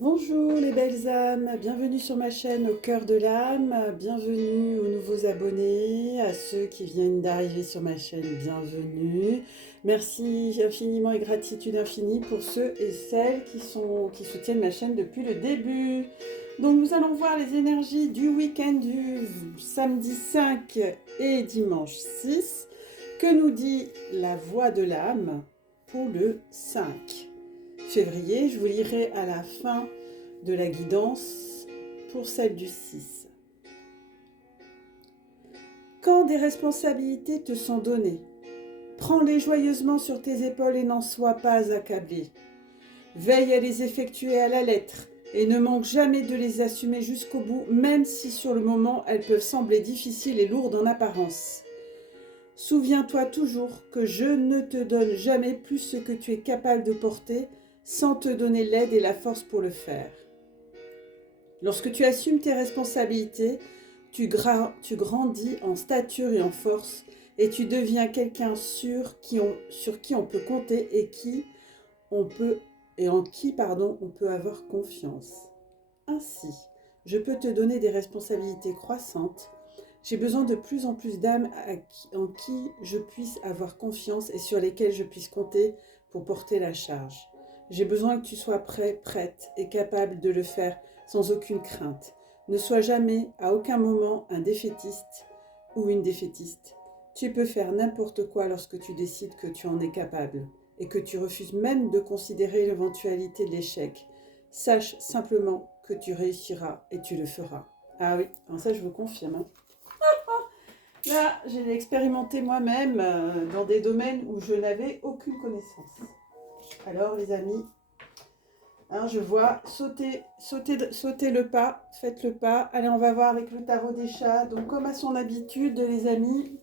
Bonjour les belles âmes, bienvenue sur ma chaîne Au cœur de l'âme, bienvenue aux nouveaux abonnés, à ceux qui viennent d'arriver sur ma chaîne, bienvenue. Merci infiniment et gratitude infinie pour ceux et celles qui soutiennent ma chaîne depuis le début. Donc nous allons voir les énergies du week-end du samedi 5 et dimanche 6. Que nous dit la voix de l'âme pour le 5 février? Je vous lirai à la fin de la guidance pour celle du 6. Quand des responsabilités te sont données, prends-les joyeusement sur tes épaules et n'en sois pas accablé. Veille à les effectuer à la lettre et ne manque jamais de les assumer jusqu'au bout, même si sur le moment elles peuvent sembler difficiles et lourdes en apparence. Souviens-toi toujours que je ne te donne jamais plus ce que tu es capable de porter sans te donner l'aide et la force pour le faire. Lorsque tu assumes tes responsabilités, tu grandis en stature et en force et tu deviens quelqu'un sur qui on peut compter et en qui on peut avoir confiance. Ainsi, je peux te donner des responsabilités croissantes. J'ai besoin de plus en plus d'âmes en qui je puisse avoir confiance et sur lesquelles je puisse compter pour porter la charge. J'ai besoin que tu sois prêt, prête et capable de le faire sans aucune crainte. Ne sois jamais, à aucun moment, un défaitiste ou une défaitiste. Tu peux faire n'importe quoi lorsque tu décides que tu en es capable et que tu refuses même de considérer l'éventualité de l'échec. Sache simplement que tu réussiras et tu le feras. Ah oui, ça je vous confirme. Hein. Là, j'ai expérimenté moi-même dans des domaines où je n'avais aucune connaissance. Alors les amis, hein, je vois, sautez le pas, faites le pas. Allez, on va voir avec le tarot des chats. Donc comme à son habitude, les amis,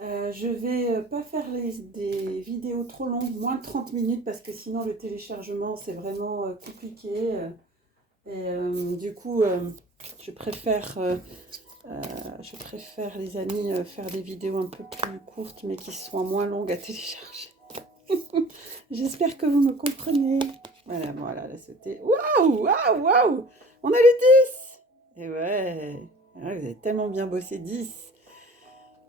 je vais pas faire des vidéos trop longues, moins de 30 minutes, parce que sinon le téléchargement, c'est vraiment compliqué. Du coup, je préfère, les amis, faire des vidéos un peu plus courtes, mais qui soient moins longues à télécharger. J'espère que vous me comprenez. Voilà, là c'était... Waouh, waouh, waouh. On a le 10. Et ouais, vous avez tellement bien bossé, 10.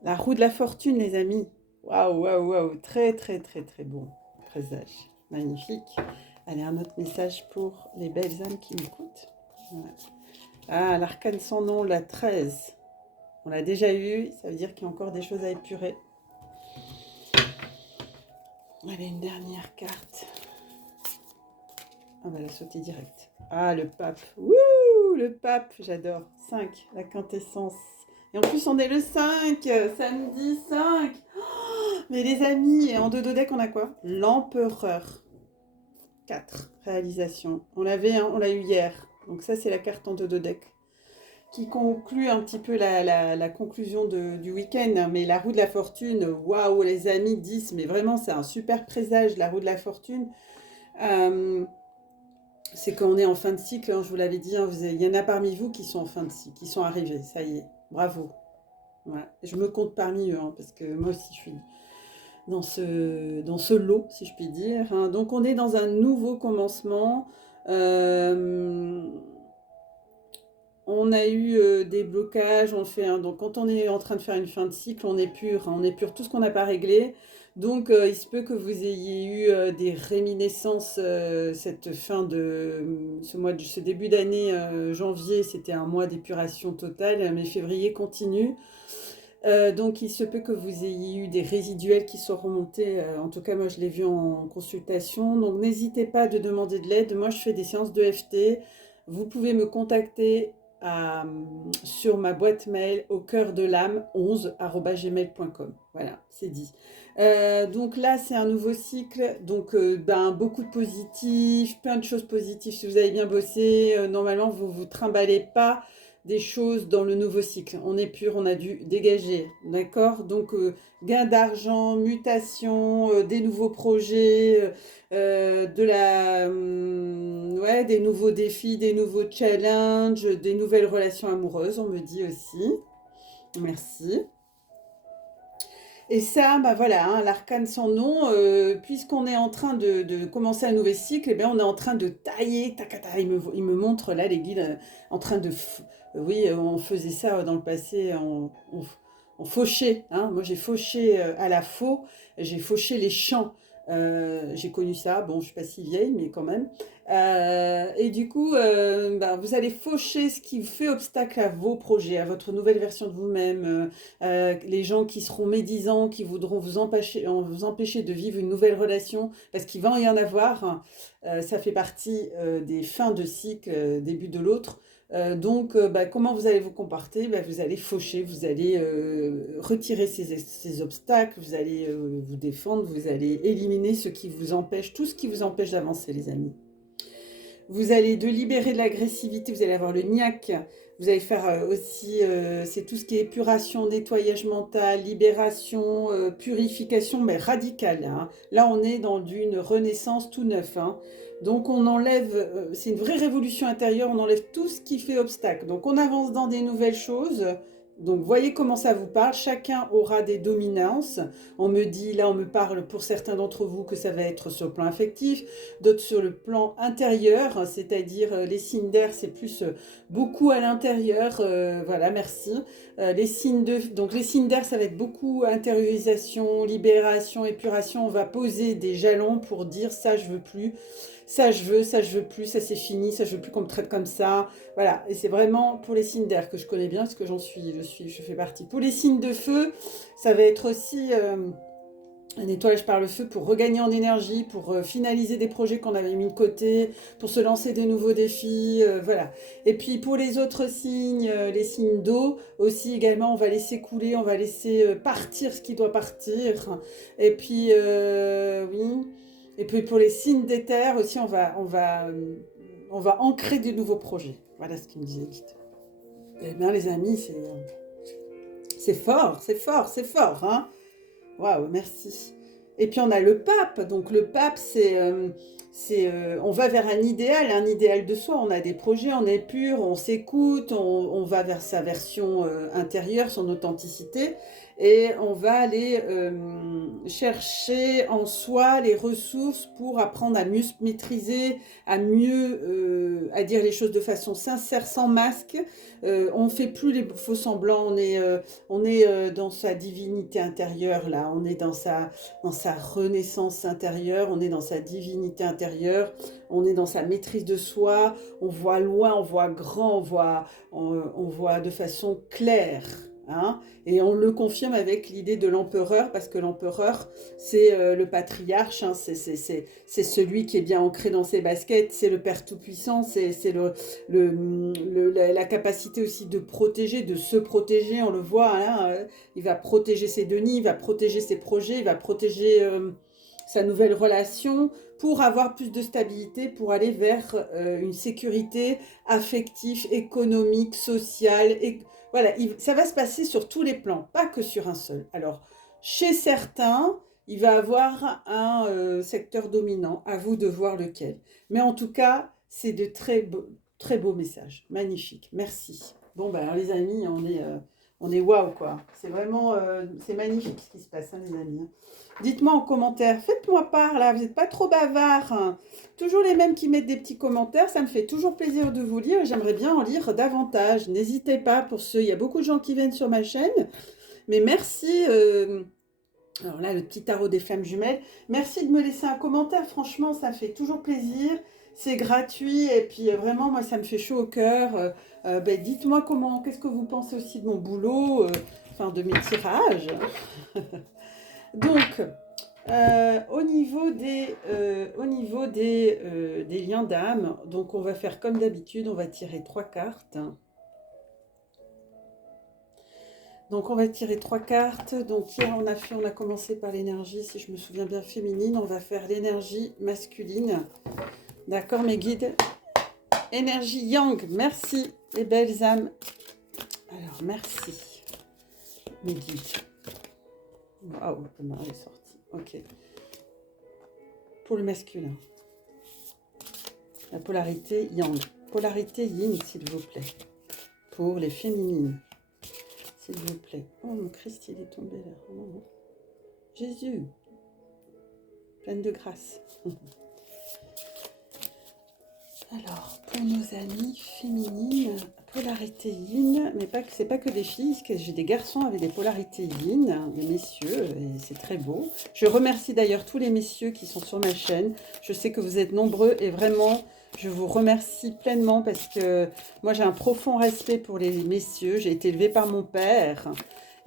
La roue de la fortune, les amis. Waouh, waouh, waouh. Très, très, très, très bon présage. Magnifique. Allez, un autre message pour les belles âmes qui m'écoutent. Voilà. Ah, l'arcane sans nom, la 13. On l'a déjà eu, ça veut dire qu'il y a encore des choses à épurer. Allez, une dernière carte. On va la sauter direct. Ah, le pape. Wouh, le pape, j'adore. 5, la quintessence. Et en plus, on est le 5, samedi 5. Oh, mais les amis, en deux deck, on a quoi? L'empereur. 4, réalisation. On l'a eu hier. Donc ça, c'est la carte en deux deck qui conclut un petit peu la conclusion du week-end. Mais la roue de la fortune, waouh, les amis, 10. Mais vraiment, c'est un super présage, la roue de la fortune. C'est qu'on est en fin de cycle, hein, je vous l'avais dit, hein, il y en a parmi vous qui sont en fin de cycle, qui sont arrivés, ça y est, bravo. Voilà. Je me compte parmi eux, hein, parce que moi aussi je suis dans ce lot, si je puis dire. Hein. Donc on est dans un nouveau commencement. On a eu des blocages, donc quand on est en train de faire une fin de cycle, on épure, hein, on épure tout ce qu'on n'a pas réglé. Donc il se peut que vous ayez eu des réminiscences cette fin de ce début d'année janvier, c'était un mois d'épuration totale, mais février continue. Donc il se peut que vous ayez eu des résiduels qui sont remontés, en tout cas moi je l'ai vu en consultation, donc n'hésitez pas de demander de l'aide, moi je fais des séances de FT, vous pouvez me contacter sur ma boîte mail au cœur de l'âme 11@gmail.com. Voilà, c'est dit. Donc là, c'est un nouveau cycle. Donc, beaucoup de positifs, plein de choses positives. Si vous avez bien bossé, normalement, vous ne vous trimballez pas des choses dans le nouveau cycle. On est pur, on a dû dégager. D'accord? Donc, gain d'argent, mutation, des nouveaux projets, des nouveaux défis, des nouveaux challenges, des nouvelles relations amoureuses, on me dit aussi. Merci. Et ça, bah voilà, hein, l'arcane sans nom, puisqu'on est en train de commencer un nouvel cycle, eh bien, on est en train de tailler, tacata, il me montre là les guides en train oui, on faisait ça dans le passé, on fauchait, hein, moi j'ai fauché à la faux, j'ai fauché les champs, j'ai connu ça, bon je suis pas si vieille, mais quand même. Et du coup, bah, vous allez faucher ce qui fait obstacle à vos projets, à votre nouvelle version de vous-même, les gens qui seront médisants, qui voudront vous empêcher de vivre une nouvelle relation, parce qu'il va y en avoir. Ça fait partie des fins de cycle, début de l'autre. Donc, bah, comment vous allez vous comporter? Bah, vous allez faucher, vous allez retirer ces obstacles, vous allez vous défendre, vous allez éliminer ce qui vous empêche, tout ce qui vous empêche d'avancer, les amis. Vous allez libérer de l'agressivité, vous allez avoir le niaque, vous allez faire aussi, c'est tout ce qui est épuration, nettoyage mental, libération, purification, mais radicale, hein. Là, on est dans une renaissance tout neuf, hein. Donc, on enlève, c'est une vraie révolution intérieure, on enlève tout ce qui fait obstacle. Donc, on avance dans des nouvelles choses. Donc, voyez comment ça vous parle. Chacun aura des dominances. On me dit, là, on me parle pour certains d'entre vous que ça va être sur le plan affectif, d'autres sur le plan intérieur, c'est-à-dire les signes d'air, c'est plus beaucoup à l'intérieur, voilà, merci. Donc les signes d'air, ça va être beaucoup intériorisation, libération, épuration, on va poser des jalons pour dire ça je veux plus, ça je veux plus, ça c'est fini, ça je veux plus qu'on me traite comme ça, voilà, et c'est vraiment pour les signes d'air que je connais bien, parce que je fais partie. Pour les signes de feu, ça va être aussi... un nettoyage par le feu pour regagner en énergie, pour finaliser des projets qu'on avait mis de côté, pour se lancer de nouveaux défis, voilà. Et puis pour les autres signes, les signes d'eau aussi également, on va laisser couler, on va laisser partir ce qui doit partir. Et puis oui. Et puis pour les signes d'éther aussi, on va ancrer de nouveaux projets. Voilà ce qu'il me disait. Eh bien les amis, c'est fort, c'est fort, c'est fort, hein. Waouh, merci. Et puis on a le pape. Donc le pape, on va vers un idéal de soi. On a des projets, on est pur, on s'écoute, on va vers sa version intérieure, son authenticité. Et on va aller chercher en soi les ressources pour apprendre à mieux se maîtriser, à dire les choses de façon sincère, sans masque. On ne fait plus les faux semblants, on est dans sa divinité intérieure, là, on est dans sa renaissance intérieure, on est dans sa divinité intérieure, on est dans sa maîtrise de soi, on voit loin, on voit grand, on voit de façon claire. Hein, et on le confirme avec l'idée de l'empereur, parce que l'empereur, c'est le patriarche, hein, c'est celui qui est bien ancré dans ses baskets, c'est le Père Tout-Puissant, c'est la capacité aussi de protéger, de se protéger, on le voit, hein, il va protéger ses deniers, il va protéger ses projets, il va protéger sa nouvelle relation pour avoir plus de stabilité, pour aller vers une sécurité affective, économique, sociale. Voilà, ça va se passer sur tous les plans, pas que sur un seul. Alors, chez certains, il va avoir un secteur dominant, à vous de voir lequel. Mais en tout cas, c'est de très beaux messages, magnifiques. Merci. Bon, ben alors, les amis, on est waouh, quoi. C'est vraiment, c'est magnifique ce qui se passe, hein, les amis. Hein. Dites-moi en commentaire, faites-moi part, là, vous n'êtes pas trop bavard. Hein. Toujours les mêmes qui mettent des petits commentaires, ça me fait toujours plaisir de vous lire. J'aimerais bien en lire davantage. N'hésitez pas pour ceux, il y a beaucoup de gens qui viennent sur ma chaîne. Mais merci, alors là, le petit tarot des flammes jumelles. Merci de me laisser un commentaire, franchement, ça fait toujours plaisir. C'est gratuit et puis vraiment, moi, ça me fait chaud au cœur. Ben, dites-moi qu'est-ce que vous pensez aussi de mon boulot, enfin de mes tirages. Donc, au niveau des liens d'âme, donc on va faire comme d'habitude, on va tirer 3 cartes. Donc on va tirer 3 cartes. Donc hier on a commencé par l'énergie, si je me souviens bien, féminine. On va faire l'énergie masculine. D'accord mes guides? Énergie yang, merci les belles âmes. Alors merci mes guides. Waouh, comment elle est sortie. Ok. Pour le masculin. La polarité yang. Polarité yin, s'il vous plaît. Pour les féminines. S'il vous plaît. Oh, mon Christ, il est tombé là. Oh, Jésus, pleine de grâce. Alors, pour nos amies féminines, polarité yin, mais pas que c'est pas que des filles, parce que j'ai des garçons avec des polarités yin, des messieurs, et c'est très beau. Je remercie d'ailleurs tous les messieurs qui sont sur ma chaîne. Je sais que vous êtes nombreux et vraiment, je vous remercie pleinement parce que moi j'ai un profond respect pour les messieurs. J'ai été élevée par mon père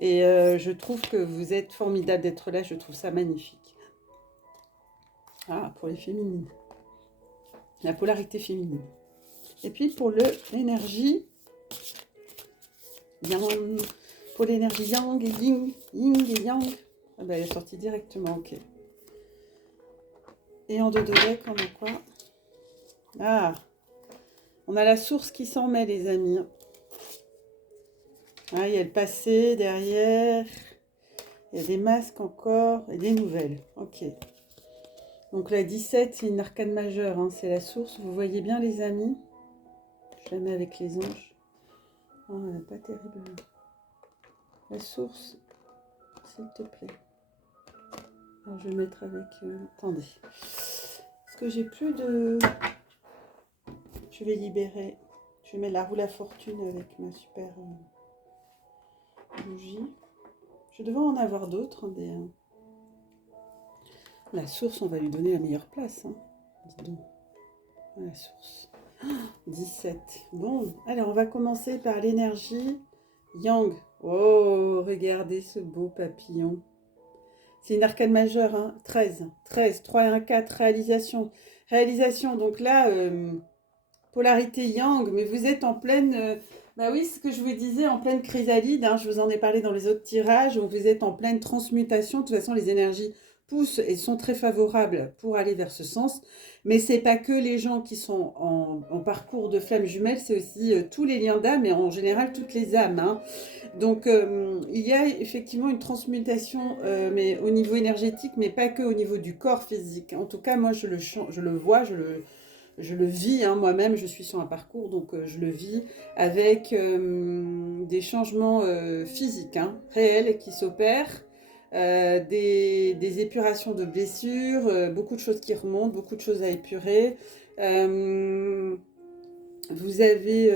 et je trouve que vous êtes formidables d'être là. Je trouve ça magnifique. Ah, pour les féminines. La polarité féminine. Et puis pour l'énergie yang, pour l'énergie yang et yin, yin et yang. Ah bah elle est sortie directement, ok. Et en dos de deck, on a quoi? Ah, on a la source qui s'en met, les amis. Ah, il y a le passé derrière. Il y a des masques encore et des nouvelles. Ok. Donc la 17, c'est une arcane majeure, hein, c'est la source. Vous voyez bien, les amis? Je la mets avec les anges. Oh, elle n'est pas terrible. La source, s'il te plaît. Alors, je vais mettre avec... attendez. Parce que j'ai plus de... Je vais libérer. Je vais mettre la roue la fortune avec ma super bougie. Je devais en avoir d'autres. Hein, La source, on va lui donner la meilleure place. Hein. Dis donc. La source. 17. Bon, alors on va commencer par l'énergie yang. Oh, regardez ce beau papillon. C'est une arcane majeure, hein. 13. 13, 3 et 1, 4, réalisation. Réalisation, donc là, polarité yang, mais vous êtes en pleine... bah oui, ce que je vous disais, en pleine chrysalide, hein, je vous en ai parlé dans les autres tirages, donc vous êtes en pleine transmutation. De toute façon, les énergies poussent et sont très favorables pour aller vers ce sens. Mais c'est pas que les gens qui sont en parcours de flammes jumelles, c'est aussi tous les liens d'âme et en général toutes les âmes. Hein. Donc il y a effectivement une transmutation, mais au niveau énergétique, mais pas que au niveau du corps physique. En tout cas, moi je le vois, je le vis, hein, moi-même, je suis sur un parcours, donc je le vis avec des changements physiques, hein, réels qui s'opèrent, des épurations de blessures, beaucoup de choses qui remontent, beaucoup de choses à épurer. Vous avez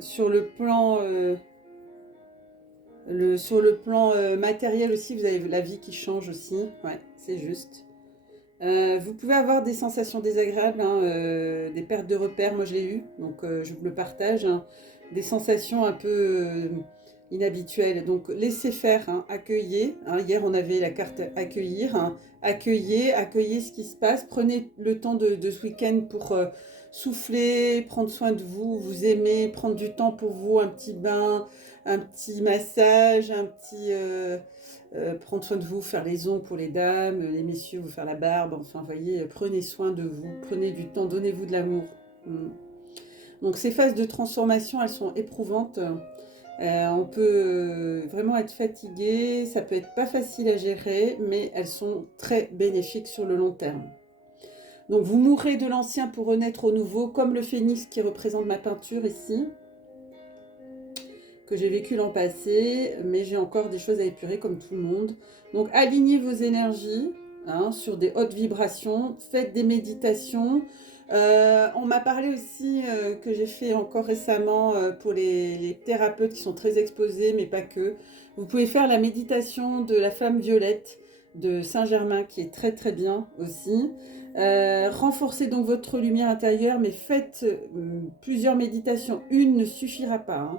sur le plan... sur le plan matériel aussi, vous avez la vie qui change aussi, ouais, c'est juste. Vous pouvez avoir des sensations désagréables, hein, des pertes de repères, moi je l'ai eu, donc je vous le partage, hein, des sensations un peu inhabituelles, donc laissez faire, hein, accueillez, hein, hier on avait la carte accueillir, hein, accueillez ce qui se passe, prenez le temps de ce week-end pour souffler, prendre soin de vous, vous aimer, prendre du temps pour vous, un petit bain, un petit massage, un petit... prendre soin de vous, faire les ongles pour les dames, les messieurs, vous faire la barbe, enfin, vous voyez, prenez soin de vous, prenez du temps, donnez-vous de l'amour. Donc, ces phases de transformation, elles sont éprouvantes. On peut vraiment être fatigué, ça peut être pas facile à gérer, mais elles sont très bénéfiques sur le long terme. Donc, vous mourrez de l'ancien pour renaître au nouveau, comme le phénix qui représente ma peinture ici, que j'ai vécu l'an passé, mais j'ai encore des choses à épurer comme tout le monde. Donc alignez vos énergies, hein, sur des hautes vibrations, faites des méditations. On m'a parlé aussi que j'ai fait encore récemment pour les thérapeutes qui sont très exposés, mais pas que. Vous pouvez faire la méditation de la flamme violette de Saint-Germain qui est très très bien aussi. Renforcez donc votre lumière intérieure, mais faites plusieurs méditations. Une ne suffira pas, hein.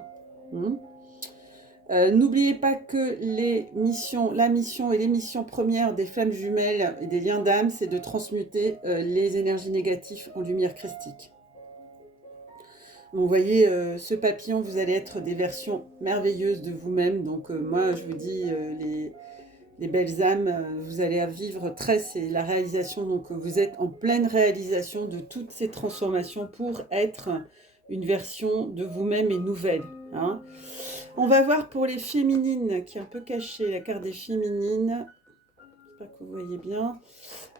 N'oubliez pas que la mission et les missions premières des flammes jumelles et des liens d'âme, c'est de transmuter les énergies négatives en lumière christique. Donc, vous voyez, ce papillon, vous allez être des versions merveilleuses de vous-même. Donc moi, je vous dis, les belles âmes, vous allez vivre très, c'est la réalisation. Donc vous êtes en pleine réalisation de toutes ces transformations pour être une version de vous-même et nouvelle. Hein. On va voir pour les féminines, qui est un peu cachée, la carte des féminines. J'espère que vous voyez bien.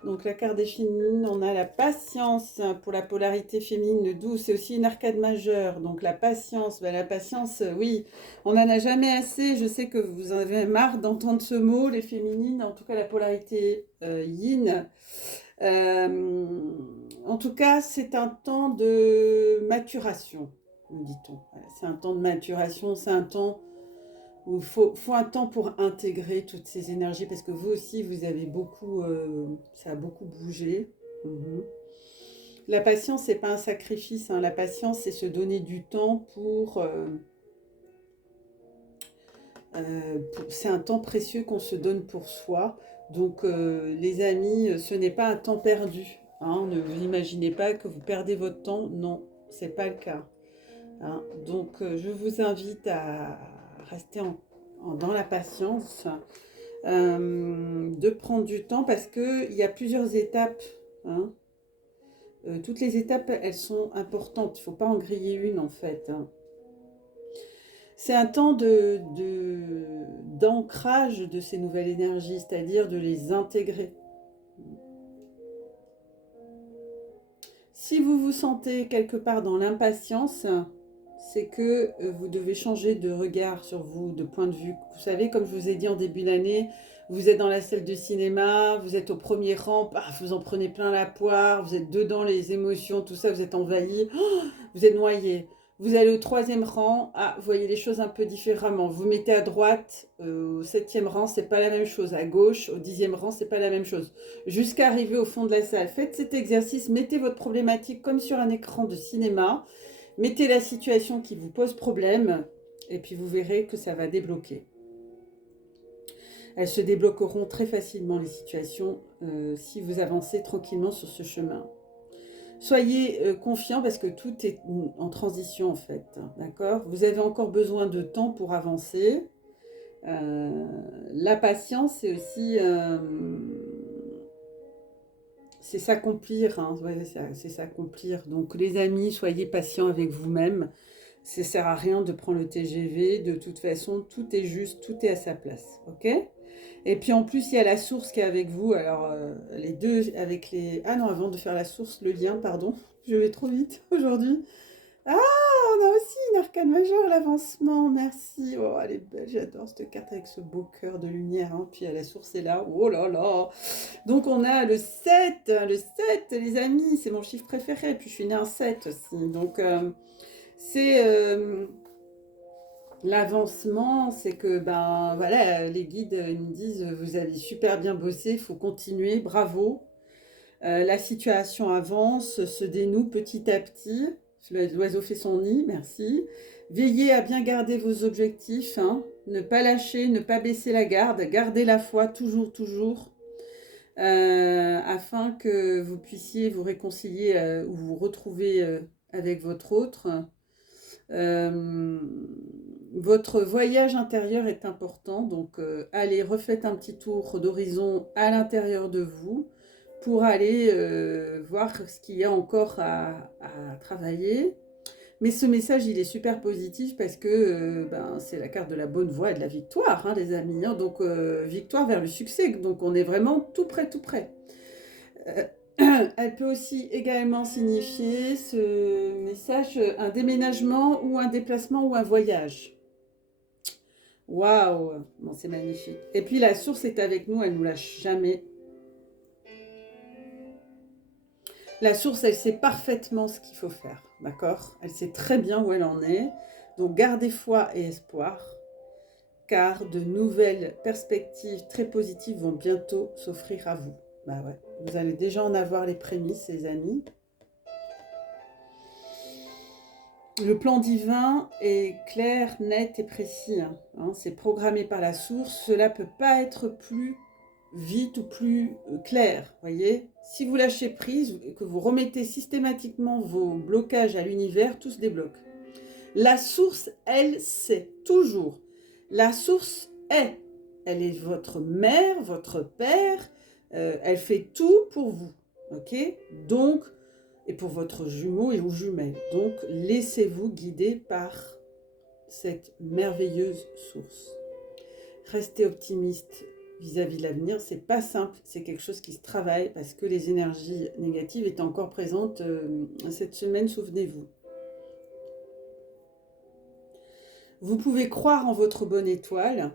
Donc la carte des féminines, on a la patience pour la polarité féminine douce. C'est aussi une arcade majeure. Donc la patience, oui, on n'en a jamais assez. Je sais que vous en avez marre d'entendre ce mot, les féminines, en tout cas la polarité yin. Euh, En tout cas, c'est un temps de maturation, me dit-on. Voilà, c'est un temps de maturation, c'est un temps où faut un temps pour intégrer toutes ces énergies, parce que vous aussi, vous avez beaucoup, ça a beaucoup bougé. Mhm. La patience, c'est pas un sacrifice, hein. La patience, c'est se donner du temps c'est un temps précieux qu'on se donne pour soi. Donc, les amis, ce n'est pas un temps perdu, hein. Ne vous imaginez pas que vous perdez votre temps. Non, c'est pas le cas, hein. Donc, je vous invite à rester dans la patience, de prendre du temps parce qu'il y a plusieurs étapes, hein. Toutes les étapes, elles sont importantes. Il ne faut pas en griller une, en fait, hein. C'est un temps d'ancrage de ces nouvelles énergies, c'est-à-dire de les intégrer. Si vous vous sentez quelque part dans l'impatience, c'est que vous devez changer de regard sur vous, de point de vue. Vous savez, comme je vous ai dit en début d'année, vous êtes dans la salle de cinéma, vous êtes au premier rang, paf, vous en prenez plein la poire, vous êtes dedans les émotions, tout ça, vous êtes envahi, vous êtes noyé. Vous allez au troisième rang, vous voyez les choses un peu différemment. Vous mettez à droite, au septième rang, c'est pas la même chose. À gauche, au 10e rang, c'est pas la même chose. Jusqu'à arriver au fond de la salle. Faites cet exercice, mettez votre problématique comme sur un écran de cinéma. Mettez la situation qui vous pose problème et puis vous verrez que ça va débloquer. Elles se débloqueront très facilement, les situations, si vous avancez tranquillement sur ce chemin. Soyez confiants parce que tout est en transition en fait, d'accord? Vous avez encore besoin de temps pour avancer. La patience, c'est aussi... c'est s'accomplir, hein. Ouais, c'est s'accomplir. Donc les amis, soyez patients avec vous-même. Ça ne sert à rien de prendre le TGV. De toute façon, tout est juste, tout est à sa place. Ok? Et puis en plus, il y a la source qui est avec vous. Alors, les deux avec les... Ah non, avant de faire la source, le lien, pardon. Je vais trop vite aujourd'hui. Ah, on a aussi une arcane majeure, l'avancement. Merci. Oh, elle est belle. J'adore cette carte avec ce beau cœur de lumière, hein. Puis la source est là. Oh là là. Donc, on a le 7. Le 7, les amis. C'est mon chiffre préféré. Puis, je suis née un 7 aussi. Donc, c'est... l'avancement, c'est que ben voilà, les guides ils me disent vous avez super bien bossé, il faut continuer, bravo. La situation avance, se dénoue petit à petit. L'oiseau fait son nid, merci. Veillez à bien garder vos objectifs, hein. Ne pas lâcher, ne pas baisser la garde, gardez la foi toujours, toujours, afin que vous puissiez vous réconcilier ou vous retrouver avec votre autre. Euh, Votre voyage intérieur est important, donc allez, refaites un petit tour d'horizon à l'intérieur de vous pour aller voir ce qu'il y a encore à travailler. Mais ce message, il est super positif parce que ben, c'est la carte de la bonne voie et de la victoire, hein, les amis, hein. Donc, victoire vers le succès. Donc, on est vraiment tout près, tout près. Euh, Elle peut aussi également signifier, ce message, un déménagement ou un déplacement ou un voyage. Waouh, bon, c'est magnifique. Et puis la source est avec nous, elle ne nous lâche jamais. La source, elle sait parfaitement ce qu'il faut faire, d'accord? Elle sait très bien où elle en est. Donc gardez foi et espoir, car de nouvelles perspectives très positives vont bientôt s'offrir à vous. Bah ouais, vous allez déjà en avoir les prémices, les amis. Le plan divin est clair, net et précis, hein. C'est programmé par la source. Cela ne peut pas être plus vite ou plus clair, voyez. Si vous lâchez prise, que vous remettez systématiquement vos blocages à l'univers, tout se débloque. La source, elle sait, toujours. La source est. Elle est votre mère, votre père. Elle fait tout pour vous, ok? Donc, et pour votre jumeau et ou jumelle. Donc, laissez-vous guider par cette merveilleuse source. Restez optimiste, vis-à-vis de l'avenir. C'est pas simple, c'est quelque chose qui se travaille parce que les énergies négatives étaient encore présentes cette semaine, souvenez-vous. Vous pouvez croire en votre bonne étoile,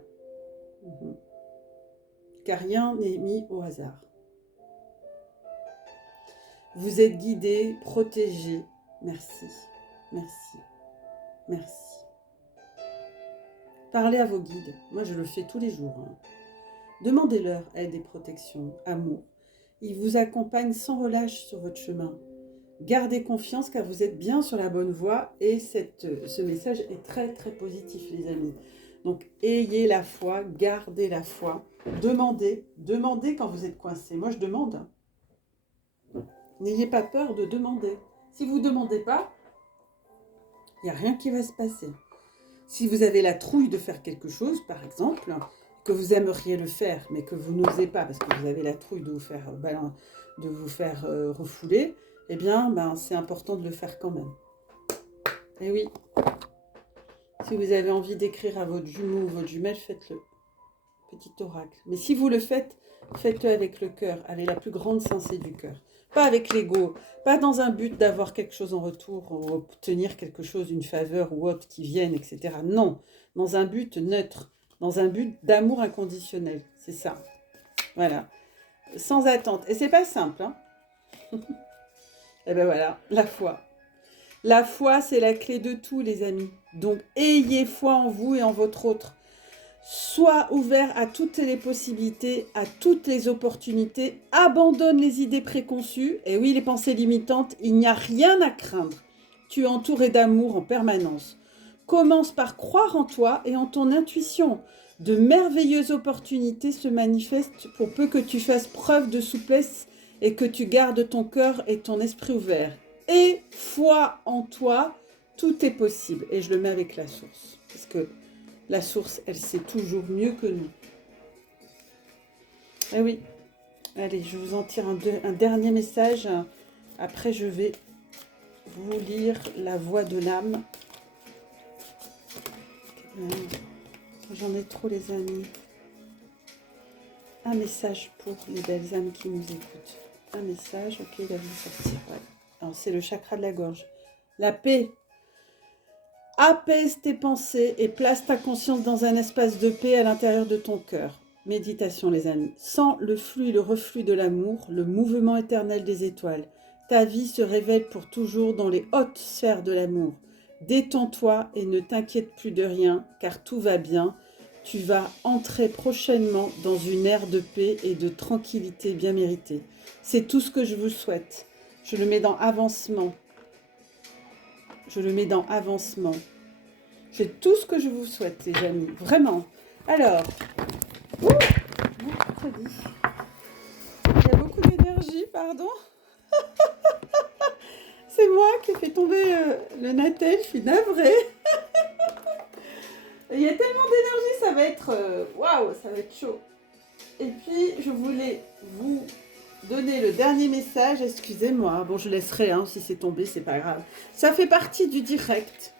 car rien n'est mis au hasard. Vous êtes guidé, protégé. Merci, merci, merci. Parlez à vos guides. Moi, je le fais tous les jours. Demandez-leur aide et protection, amour. Ils vous accompagnent sans relâche sur votre chemin. Gardez confiance car vous êtes bien sur la bonne voie et ce message est très très positif les amis. Donc ayez la foi, gardez la foi, demandez quand vous êtes coincé. Moi je demande. N'ayez pas peur de demander. Si vous ne demandez pas, il n'y a rien qui va se passer. Si vous avez la trouille de faire quelque chose, par exemple, que vous aimeriez le faire, mais que vous n'osez pas parce que vous avez la trouille de vous faire refouler, eh bien, c'est important de le faire quand même. Et oui, si vous avez envie d'écrire à votre jumeau ou votre jumelle, faites-le. Petit oracle. Mais si vous le faites, faites-le avec le cœur, avec la plus grande sincérité du cœur. Pas avec l'ego, pas dans un but d'avoir quelque chose en retour, ou obtenir quelque chose, une faveur ou autre qui vienne, etc. Non, dans un but neutre, dans un but d'amour inconditionnel. C'est ça. Voilà. Sans attente. Et c'est pas simple, hein. Et ben voilà, la foi. La foi, c'est la clé de tout, les amis. Donc, ayez foi en vous et en votre autre. Sois ouvert à toutes les possibilités, à toutes les opportunités. Abandonne les idées préconçues. Et oui, les pensées limitantes, il n'y a rien à craindre. Tu es entouré d'amour en permanence. Commence par croire en toi et en ton intuition. De merveilleuses opportunités se manifestent pour peu que tu fasses preuve de souplesse et que tu gardes ton cœur et ton esprit ouverts. Et foi en toi, tout est possible. Et je le mets avec la source. Parce que la source, elle sait toujours mieux que nous. Eh oui. Allez, je vous en tire un dernier message. Après, je vais vous lire la voix de l'âme. J'en ai trop, les amis. Un message pour les belles âmes qui nous écoutent. Un message, ok, il va vous sortir. Ouais. Alors, c'est le chakra de la gorge. La paix. Apaise tes pensées et place ta conscience dans un espace de paix à l'intérieur de ton cœur. Méditation, les amis. Sens le flux et le reflux de l'amour, le mouvement éternel des étoiles. Ta vie se révèle pour toujours dans les hautes sphères de l'amour. Détends-toi et ne t'inquiète plus de rien, car tout va bien. Tu vas entrer prochainement dans une ère de paix et de tranquillité bien méritée. C'est tout ce que je vous souhaite. Je le mets dans avancement. Je le mets dans avancement. C'est tout ce que je vous souhaite, les amis. Vraiment. Alors, mercredi. Il y a beaucoup d'énergie, pardon. C'est moi qui ai fait tomber le Natel, je suis navrée. Il y a tellement d'énergie, ça va être... Waouh, ça va être chaud. Et puis, je voulais vous donner le dernier message, excusez-moi. Bon, je laisserai, hein, si c'est tombé, c'est pas grave. Ça fait partie du direct.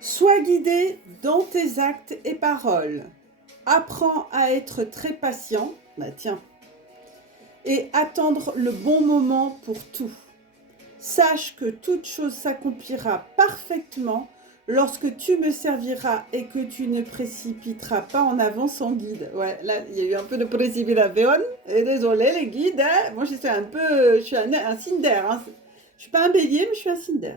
Sois guidé dans tes actes et paroles. Apprends à être très patient. Bah tiens. Et attendre le bon moment pour tout. Sache que toute chose s'accomplira parfaitement lorsque tu me serviras et que tu ne précipiteras pas en avant sans guide. Ouais, là, il y a eu un peu de précipitation. Et désolé, les guides, hein, moi, je suis un cinder. Hein. Je suis pas un bélier, mais je suis un cinder.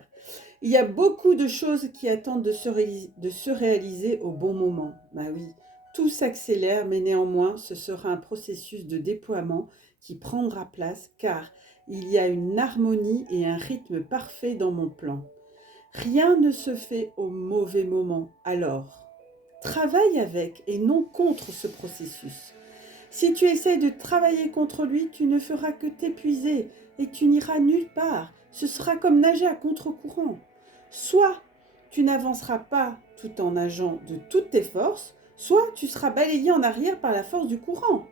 Il y a beaucoup de choses qui attendent de se réaliser au bon moment. Bah oui, tout s'accélère, mais néanmoins, ce sera un processus de déploiement qui prendra place, car il y a une harmonie et un rythme parfait dans mon plan. Rien ne se fait au mauvais moment, alors travaille avec et non contre ce processus. Si tu essaies de travailler contre lui, tu ne feras que t'épuiser et tu n'iras nulle part. Ce sera comme nager à contre-courant. Soit tu n'avanceras pas tout en nageant de toutes tes forces, soit tu seras balayé en arrière par la force du courant.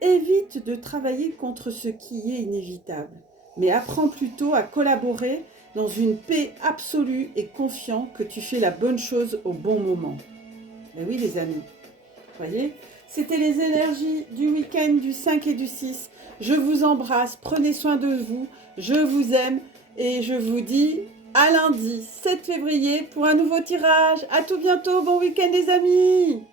Évite de travailler contre ce qui est inévitable, mais apprends plutôt à collaborer dans une paix absolue et confiant que tu fais la bonne chose au bon moment. Ben oui les amis, Voyez? C'était les énergies du week-end du 5 et du 6. Je vous embrasse, prenez soin de vous, je vous aime et je vous dis à lundi 7 février pour un nouveau tirage. À tout bientôt, bon week-end les amis!